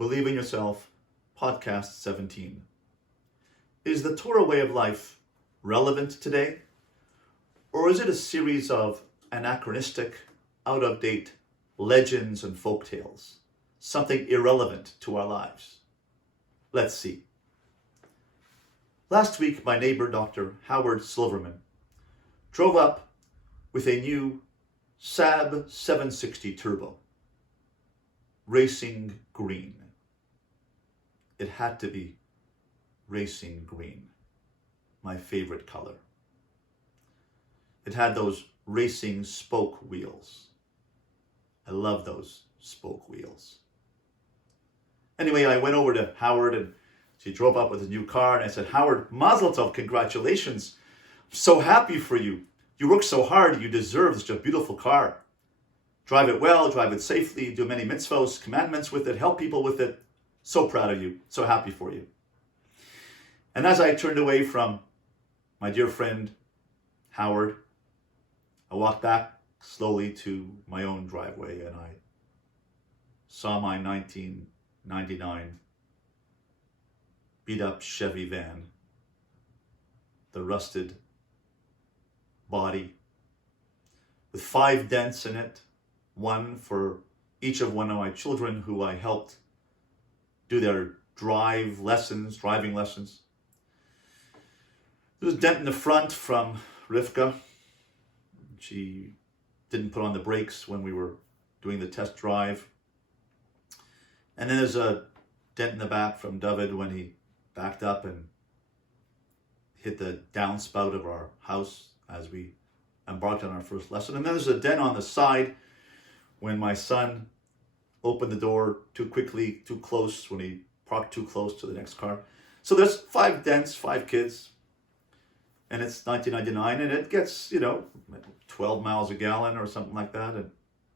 Believe in Yourself, Podcast 17. Is the Torah way of life relevant today? Or is it a series of anachronistic, out-of-date legends and folktales? Something irrelevant to our lives? Let's see. Last week, my neighbor, Dr. Howard Silverman, drove up with a new Saab 760 Turbo, racing green. It had to be racing green, my favorite color. It had those racing spoke wheels. I love those spoke wheels. Anyway, I went over to Howard and she drove up with a new car and I said, Howard, Mazel Tov, congratulations. I'm so happy for you. You work so hard, you deserve such a beautiful car. Drive it well, drive it safely, do many mitzvos, commandments with it, help people with it. So proud of you, so happy for you. And as I turned away from my dear friend, Howard, I walked back slowly to my own driveway and I saw my 1999 beat up Chevy van, the rusted body with 5 dents in it, one for each of one of my children who I helped do their driving lessons. There was a dent in the front from Rivka. She didn't put on the brakes when we were doing the test drive. And then there's a dent in the back from David when he backed up and hit the downspout of our house as we embarked on our first lesson. And then there's a dent on the side when my son opened the door too quickly, too close, when he parked too close to the next car. So there's 5 dents, 5 kids, and it's 1999, and it gets, 12 miles a gallon or something like that, and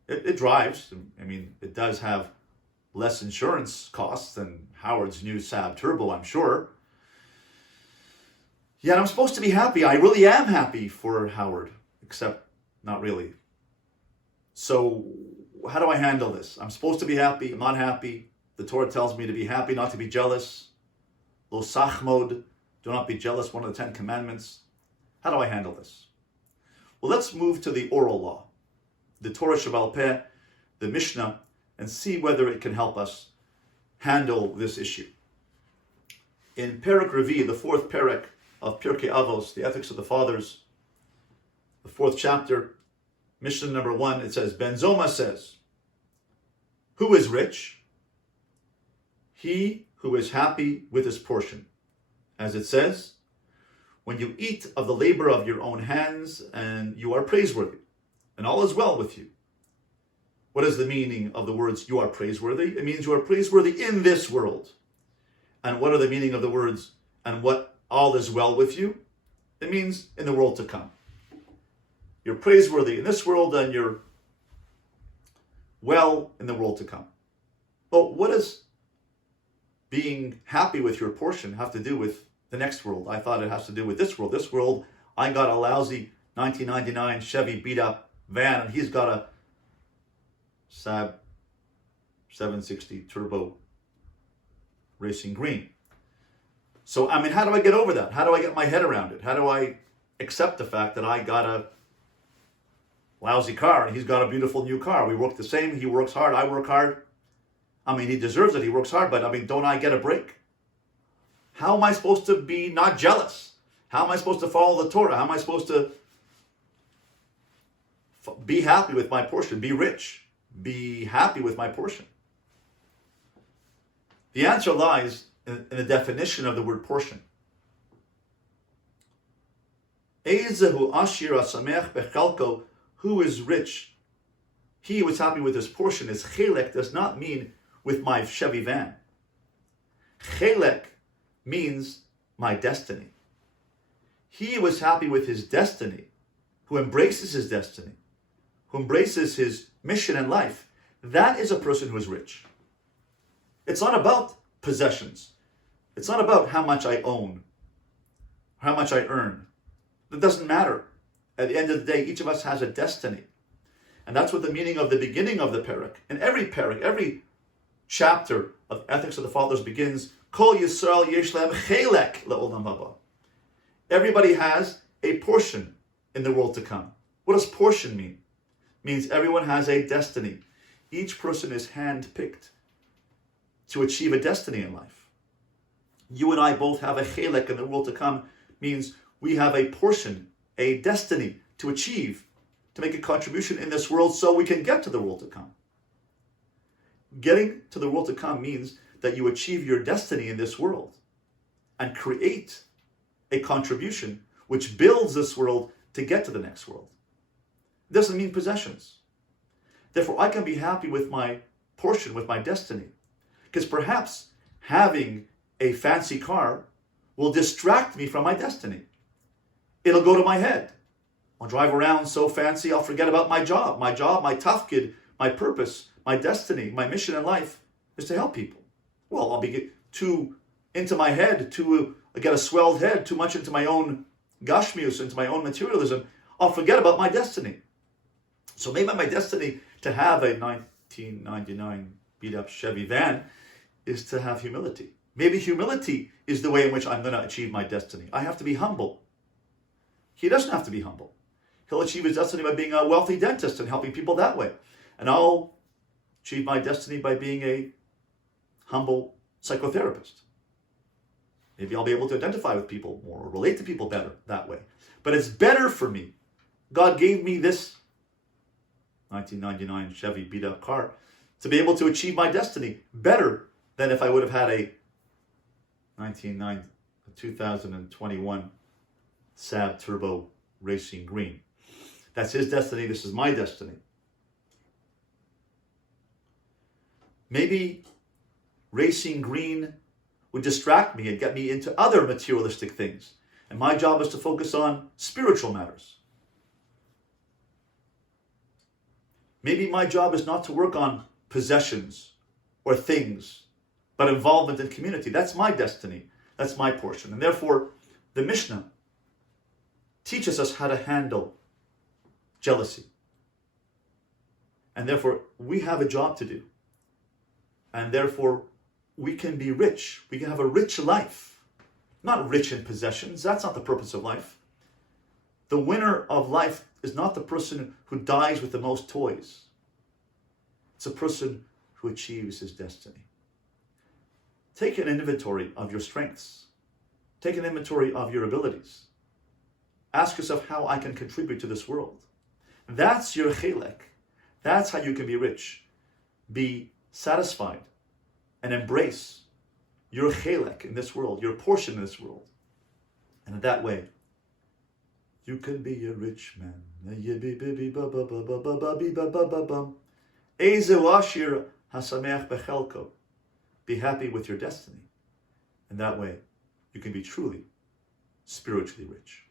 it drives. I mean, it does have less insurance costs than Howard's new Saab Turbo, I'm sure. Yet I'm supposed to be happy. I really am happy for Howard, except not really. So how do I handle this? I'm supposed to be happy. I'm not happy. The Torah tells me to be happy, not to be jealous. Lo sachmod, do not be jealous, one of the 10 commandments. How do I handle this? Well, let's move to the oral law, the Torah Sheba'al Peh, the Mishnah, and see whether it can help us handle this issue. In Perek Revi, the 4th Perek of Pirkei Avos, the Ethics of the Fathers, the 4th chapter, Mishnah number 1, it says, Ben Zoma says, who is rich? He who is happy with his portion. As it says, when you eat of the labor of your own hands and you are praiseworthy, and all is well with you. What is the meaning of the words you are praiseworthy? It means you are praiseworthy in this world. And what are the meaning of the words and what all is well with you? It means in the world to come. You're praiseworthy in this world and you're well in the world to come. Well, what does being happy with your portion have to do with the next world? I thought it has to do with this world. This world, I got a lousy 1999 Chevy beat up van and he's got a Saab 760 Turbo racing green. So, how do I get over that? How do I get my head around it? How do I accept the fact that I got a lousy car and he's got a beautiful new car? We work the same. He works hard. I work hard. He deserves it. He works hard, but don't I get a break? How am I supposed to be not jealous? How am I supposed to follow the Torah? How am I supposed to be happy with my portion? Be rich. Be happy with my portion. The answer lies in the definition of the word portion. Ezehu ashir asamech bechalko, who is rich? He who is happy with his portion. Is chelek does not mean with my Chevy van. Chelek means my destiny. He who is happy with his destiny, who embraces his destiny, who embraces his mission in life, that is a person who is rich. It's not about possessions. It's not about how much I own, how much I earn. It doesn't matter. At the end of the day, each of us has a destiny. And that's what the meaning of the beginning of the perek, and every perek, every chapter of Ethics of the Fathers begins, Kol Yisrael yesh lehem chelek le'olam haba. Everybody has a portion in the world to come. What does portion mean? It means everyone has a destiny. Each person is handpicked to achieve a destiny in life. You and I both have a chelek in the world to come, means we have a portion, a destiny to achieve, to make a contribution in this world so we can get to the world to come. Getting to the world to come means that you achieve your destiny in this world and create a contribution which builds this world to get to the next world. It doesn't mean possessions. Therefore, I can be happy with my portion, with my destiny, because perhaps having a fancy car will distract me from my destiny. It'll go to my head. I'll drive around so fancy, I'll forget about my job, my tafkid, my purpose, my destiny, my mission in life is to help people. Well, I'll be too into my head, get a swelled head, too much into my own gashmius, into my own materialism. I'll forget about my destiny. So maybe my destiny to have a 1999 beat-up Chevy van is to have humility. Maybe humility is the way in which I'm going to achieve my destiny. I have to be humble. He doesn't have to be humble. He'll achieve his destiny by being a wealthy dentist and helping people that way. And I'll achieve my destiny by being a humble psychotherapist. Maybe I'll be able to identify with people more or relate to people better that way. But it's better for me. God gave me this 1999 Chevy beat-up car to be able to achieve my destiny better than if I would have had a 2021 Saab Turbo Racing Green. That's his destiny. This is my destiny. Maybe Racing Green would distract me and get me into other materialistic things. And my job is to focus on spiritual matters. Maybe my job is not to work on possessions or things, but involvement in community. That's my destiny. That's my portion. And therefore, the Mishnah teaches us how to handle jealousy. And therefore, we have a job to do. And therefore, we can be rich. We can have a rich life. Not rich in possessions. That's not the purpose of life. The winner of life is not the person who dies with the most toys. It's a person who achieves his destiny. Take an inventory of your strengths. Take an inventory of your abilities. Ask yourself how I can contribute to this world. That's your chelek. That's how you can be rich. Be satisfied and embrace your chelek in this world, your portion in this world. And in that way, you can be a rich man. Be happy with your destiny. And that way, you can be truly spiritually rich.